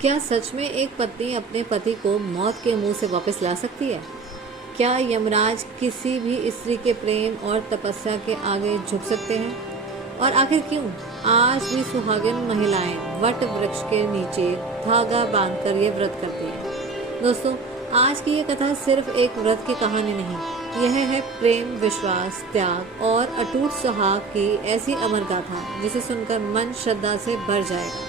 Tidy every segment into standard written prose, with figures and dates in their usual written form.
क्या सच में एक पत्नी अपने पति को मौत के मुंह से वापस ला सकती है? क्या यमराज किसी भी स्त्री के प्रेम और तपस्या के आगे झुक सकते हैं? और आखिर क्यों आज भी सुहागिन महिलाएं वट वृक्ष के नीचे धागा बांधकर ये व्रत करती हैं? दोस्तों, आज की ये कथा सिर्फ एक व्रत की कहानी नहीं, यह है प्रेम, विश्वास, त्याग और अटूट सुहाग की ऐसी अमर गाथा जिसे सुनकर मन श्रद्धा से भर जाएगा।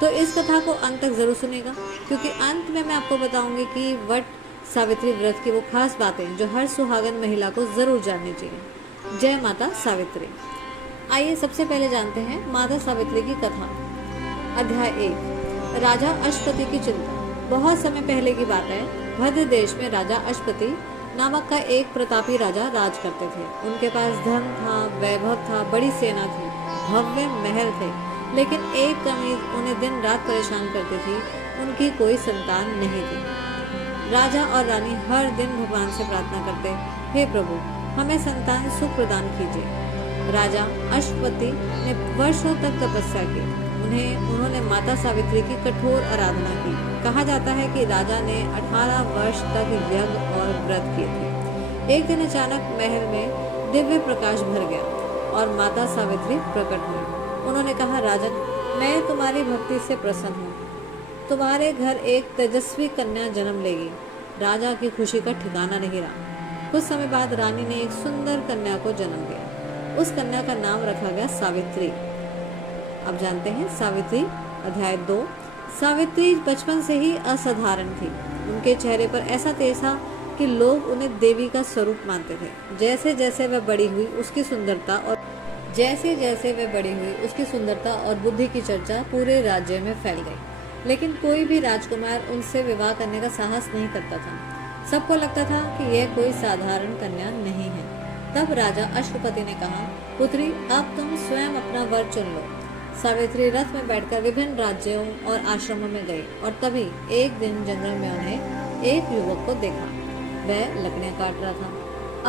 तो इस कथा को अंत तक जरूर सुनेगा, क्योंकि अंत में मैं आपको बताऊंगी कि वट सावित्री व्रत की वो खास बातें जो हर सुहागन महिला को जरूर जाननी चाहिए। जय माता सावित्री। आइए सबसे पहले जानते हैं माता सावित्री की कथा। अध्याय 1। राजा अश्वपति की चिंता। बहुत समय पहले की बात है। भद्र देश में राजा अश्वपति नामक का एक प्रतापी राजा राज करते थे। उनके पास धन था, वैभव था, बड़ी सेना थी, भव्य महल थे, लेकिन एक कमी उन्हें दिन रात परेशान करती थी, उनकी कोई संतान नहीं थी। राजा और रानी हर दिन भगवान से प्रार्थना करते, हे प्रभु, हमें संतान सुख प्रदान कीजिए। राजा अश्वपति ने वर्षों तक तपस्या की। उन्होंने माता सावित्री की कठोर आराधना की। कहा जाता है कि राजा ने 18 वर्ष तक यज्ञ और व्रत किए थे। एक दिन अचानक महल में दिव्य प्रकाश भर गया और माता सावित्री प्रकट हुई। उन्होंने कहा, राजन, मैं तुम्हारी भक्ति से प्रसन्न हूँ। तुम्हारे घर एक तेजस्वी कन्या जन्म लेगी। राजा की खुशी का ठिकाना नहीं रहा। कुछ समय बाद रानी ने एक सुंदर कन्या को जन्म दिया। उस कन्या का नाम रखा गया सावित्री। अब जानते हैं सावित्री। अध्याय 2। सावित्री बचपन से ही असाधारण थी। उनके चेहरे पर ऐसा तेज था कि लोग उन्हें देवी का स्वरूप मानते थे। जैसे जैसे वह बड़ी हुई उसकी सुंदरता और बुद्धि की चर्चा पूरे राज्य में फैल गई। लेकिन कोई भी राजकुमार उनसे विवाह करने का साहस नहीं करता था। सबको लगता था कि यह कोई साधारण कन्या नहीं है। तब राजा अश्वपति ने कहा, पुत्री, अब तुम स्वयं अपना वर चुन लो। सावित्री रथ में बैठकर विभिन्न राज्यों और आश्रमों में गई और तभी एक दिन जंगल में उन्हें एक युवक को देखा। वह लकड़ियां काट रहा था,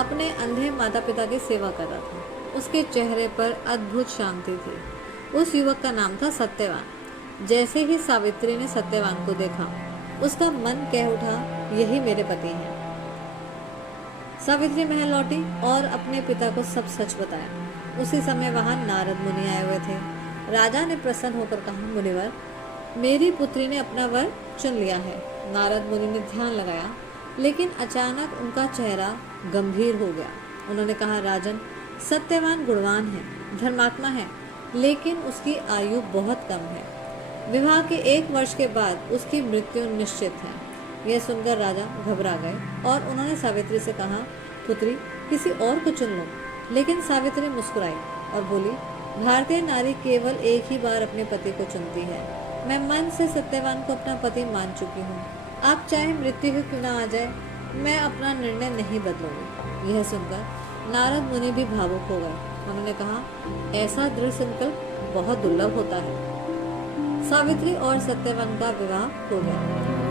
अपने अंधे माता पिता की सेवा कर रहा था। उसके चेहरे पर अद्भुत शांति थी। उस युवक का नाम था सत्यवान। जैसे ही सावित्री ने सत्यवान को देखा, उसका मन कह उठा, यही मेरे पति हैं। सावित्री महल लौटी और अपने पिता को सब सच बताया। उसी समय वहां नारद मुनि आए हुए थे। राजा ने प्रसन्न होकर कहा, मुनिवर, मेरी पुत्री ने अपना वर चुन लिया है। नारद मुनि ने ध्यान लगाया, लेकिन अचानक उनका चेहरा गंभीर हो गया। उन्होंने कहा, राजन, सत्यवान गुणवान है, धर्मात्मा है, लेकिन उसकी आयु बहुत कम है। विवाह के 1 वर्ष के बाद उसकी मृत्यु निश्चित है। यह सुनकर राजा घबरा गए और उन्होंने सावित्री से कहा, पुत्री, किसी और को चुन लो। लेकिन सावित्री मुस्कुराई और बोली, भारतीय नारी केवल एक ही बार अपने पति को चुनती है। मैं मन से सत्यवान को अपना पति मान चुकी हूँ। आप चाहे मृत्यु ही क्यों ना आ जाए, मैं अपना निर्णय नहीं बदलूंगी। यह सुनकर नारद मुनि भी भावुक हो गए। उन्होंने कहा, ऐसा दृढ़ संकल्प बहुत दुर्लभ होता है। सावित्री और सत्यवान का विवाह हो गया।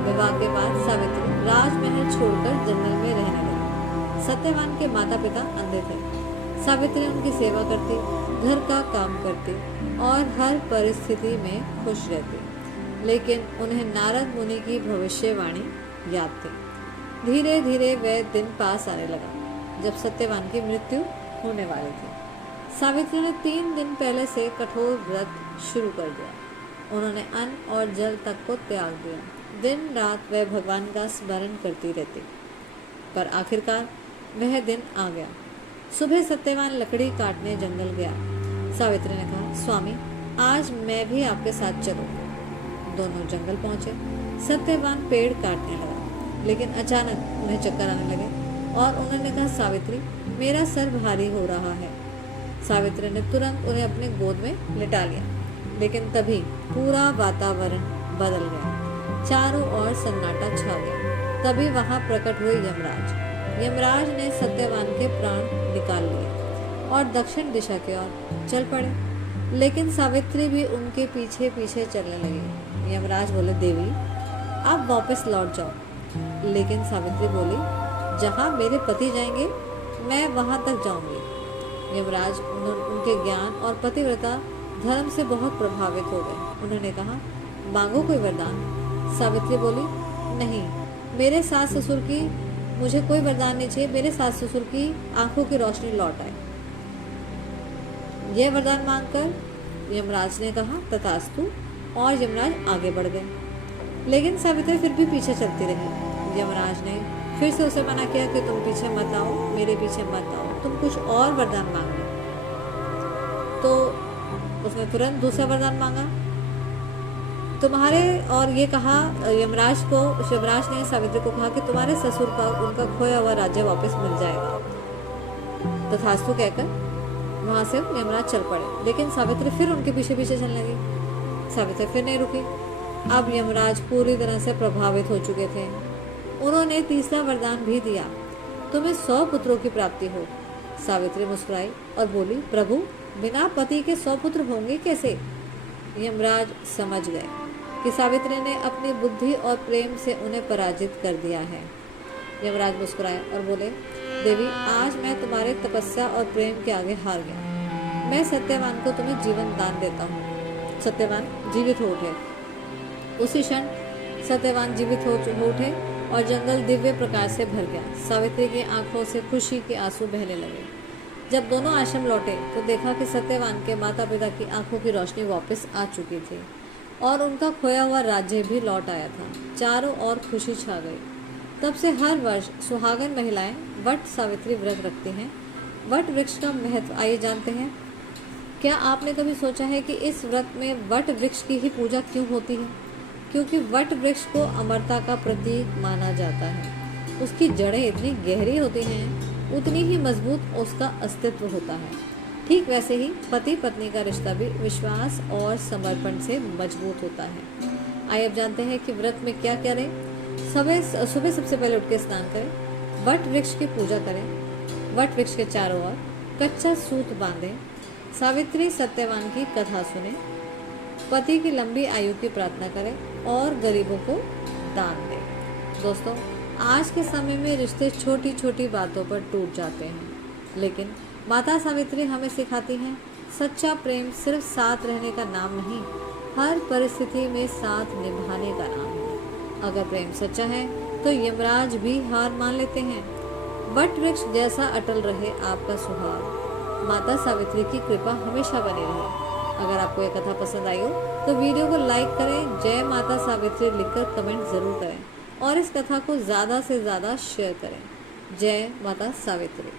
विवाह के बाद सावित्री राजमहल छोड़कर जंगल में रहने लगी। सत्यवान के माता पिता अंधे थे। सावित्री उनकी सेवा करती, घर का काम करती और हर परिस्थिति में खुश रहती। लेकिन उन्हें नारद मुनि की भविष्यवाणी याद थी। धीरे धीरे वह दिन पास आने लगा जब सत्यवान की मृत्यु होने वाली थी। सावित्री ने 3 दिन पहले से कठोर व्रत शुरू कर दिया। उन्होंने अन्न और जल तक को त्याग दिया। दिन रात वह भगवान का स्मरण करती रहती। पर आखिरकार वह दिन आ गया। सुबह सत्यवान लकड़ी काटने जंगल गया। सावित्री ने कहा, स्वामी, आज मैं भी आपके साथ चलूंगी। दोनों जंगल पहुंचे। सत्यवान पेड़ काटने लगा, लेकिन अचानक उन्हें चक्कर आने लगे और उन्होंने कहा, सावित्री, मेरा सर भारी हो रहा है। सावित्री ने तुरंत उन्हें अपने गोद में लिटा लिया। लेकिन तभी पूरा वातावरण बदल गया। चारों ओर सन्नाटा छा गया। तभी वहां प्रकट हुए यमराज। यमराज ने सत्यवान के प्राण निकाल लिए और दक्षिण दिशा की ओर चल पड़े। लेकिन सावित्री भी उनके पीछे पीछे चलने लगी। यमराज बोले, देवी, आप वापस लौट जाओ। लेकिन सावित्री बोली, जहाँ मेरे पति जाएंगे मैं वहां तक जाऊंगी। यमराज उनके ज्ञान और पतिव्रता धर्म से बहुत प्रभावित हो गए। उन्होंने कहा, मांगो कोई वरदान। सावित्री बोली, नहीं, मेरे सास ससुर की मुझे कोई वरदान नहीं चाहिए, मेरे सास ससुर की आंखों की रोशनी लौट आए। यह वरदान मांगकर यमराज ने कहा तथास्तु, और यमराज आगे बढ़ गए। लेकिन सावित्री फिर भी पीछे चलती रही। यमराज ने फिर से उसे मना किया कि तुम पीछे मत आओ, मेरे पीछे मत आओ, तुम कुछ और वरदान मांग लो। तो उसने तुरंत दूसरा वरदान मांगा तुम्हारे, और ये कहा यमराज ने सावित्री को कहा कि तुम्हारे ससुर का उनका खोया हुआ राज्य वापस मिल जाएगा। तथास्तु कहकर वहां से यमराज चल पड़े। लेकिन सावित्री फिर उनके पीछे पीछे चलने लगी। सावित्री फिर नहीं रुकी। अब यमराज पूरी तरह से प्रभावित हो चुके थे। उन्होंने तीसरा वरदान भी दिया, तुम्हें 100 पुत्रों की प्राप्ति हो। सावित्री मुस्कुराई और बोली, प्रभु, बिना पति के 100 पुत्र होंगे कैसे? यमराज समझ गए कि सावित्री ने अपनी बुद्धि और प्रेम से उन्हें पराजित कर दिया है। यमराज मुस्कुराए और बोले, देवी, आज मैं तुम्हारे तपस्या और प्रेम के आगे हार गया। मैं सत्यवान को तुम्हें जीवन दान देता हूँ। सत्यवान जीवित हो उठे। उसी क्षण सत्यवान जीवित हो उठे और जंगल दिव्य प्रकाश से भर गया। सावित्री की आंखों से खुशी के आंसू बहने लगे। जब दोनों आश्रम लौटे तो देखा कि सत्यवान के माता पिता की आंखों की रोशनी वापस आ चुकी थी और उनका खोया हुआ राज्य भी लौट आया था। चारों ओर खुशी छा गई। तब से हर वर्ष सुहागन महिलाएं वट सावित्री व्रत रखती हैं। वट वृक्ष का महत्व आइए जानते हैं। क्या आपने कभी सोचा है कि इस व्रत में वट वृक्ष की ही पूजा क्यों होती है? क्योंकि वट वृक्ष को अमरता का प्रतीक माना जाता है। उसकी जड़ें इतनी गहरी होती हैं, उतनी ही मजबूत उसका अस्तित्व होता है। ठीक वैसे ही पति पत्नी का रिश्ता भी विश्वास और समर्पण से मजबूत होता है। आइए अब जानते हैं कि व्रत में क्या करें। सुबह सबसे पहले उठ के स्नान करें, वट वृक्ष की पूजा करें, वट वृक्ष के चारों ओर कच्चा सूत बांधें, सावित्री सत्यवान की कथा सुने, पति की लंबी आयु की प्रार्थना करें और गरीबों को दान दें। दोस्तों, आज के समय में रिश्ते छोटी छोटी बातों पर टूट जाते हैं, लेकिन माता सावित्री हमें सिखाती हैं सच्चा प्रेम सिर्फ साथ रहने का नाम नहीं, हर परिस्थिति में साथ निभाने का नाम है। अगर प्रेम सच्चा है तो यमराज भी हार मान लेते हैं। वट वृक्ष जैसा अटल रहे आपका सुहाग। माता सावित्री की कृपा हमेशा बनी रहे। अगर आपको यह कथा पसंद आई हो तो वीडियो को लाइक करें, जय माता सावित्री लिखकर कमेंट जरूर करें और इस कथा को ज़्यादा से ज़्यादा शेयर करें। जय माता सावित्री।